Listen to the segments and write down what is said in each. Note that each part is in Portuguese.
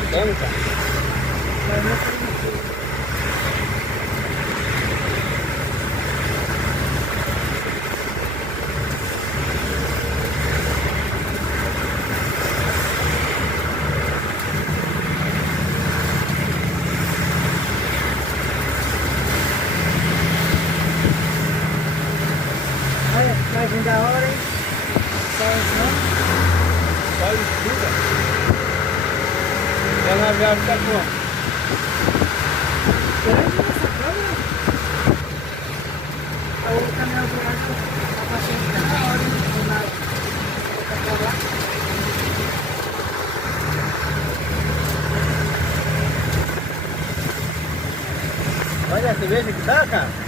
cantando, cara. Olha, vai vir da hora, hein? Só isso não? Só estuda. Ela vai ficar como? Grande essa câmera. O caminhão de água tá passando cada hora, hein? Do nada. Tá pra lá. Olha a cerveja que tá, cara.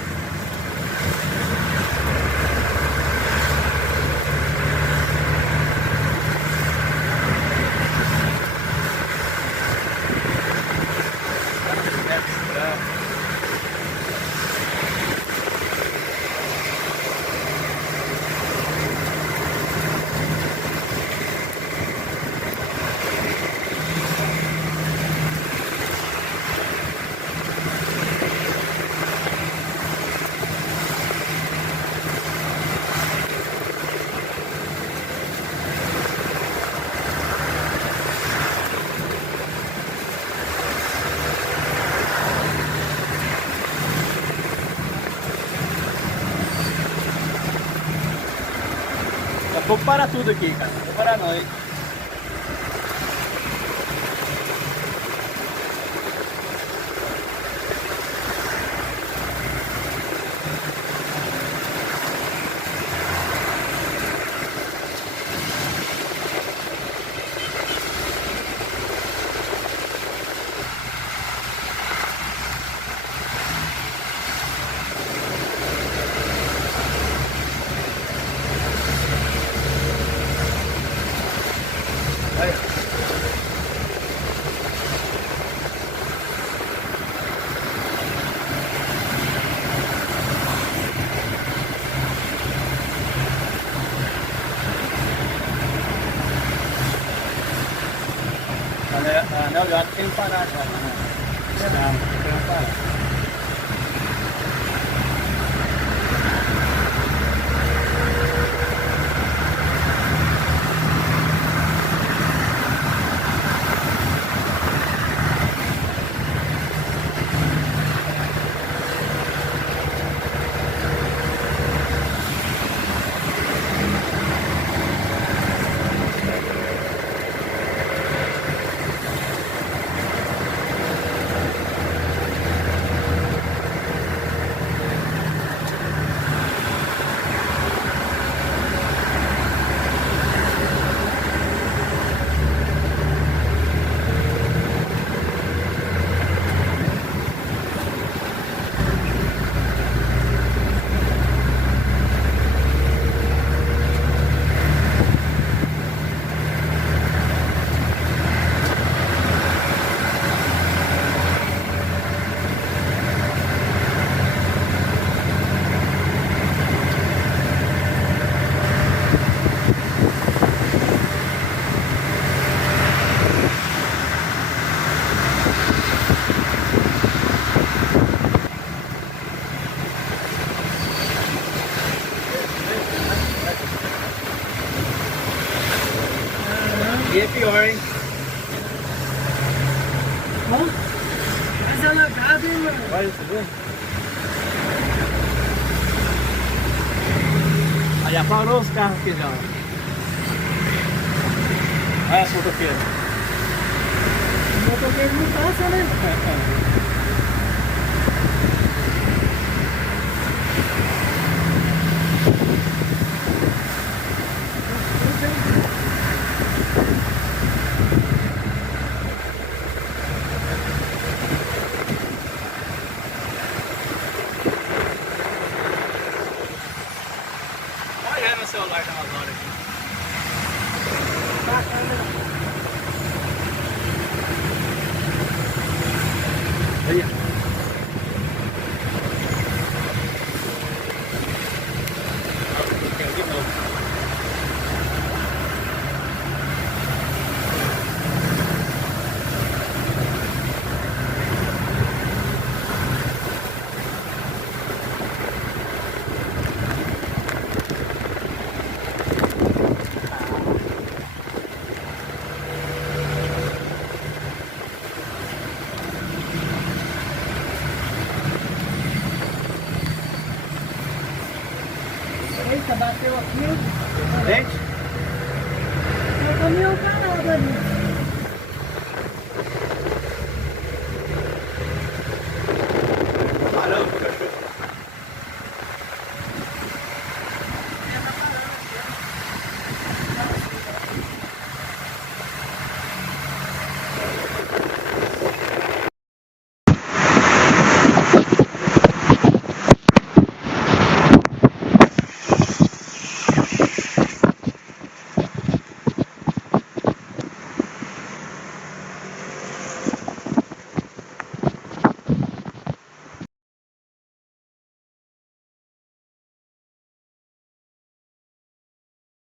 Daqui a pouco para tudo aqui, cara. Não vou parar não, hein? Anel de água tem que parar já, né? Não, tem que parar. E é pior, hein? Bom, mas é alagado, hein, mano? Olha isso, viu? Aí já parou os carros aqui já. Olha as fotoqueiras. O motoqueiro não passa, né? Olha no celular da Amazônia aqui. Bacana. Olha. De novo. bateu aqui. Dente? Eu comi um caramba ali.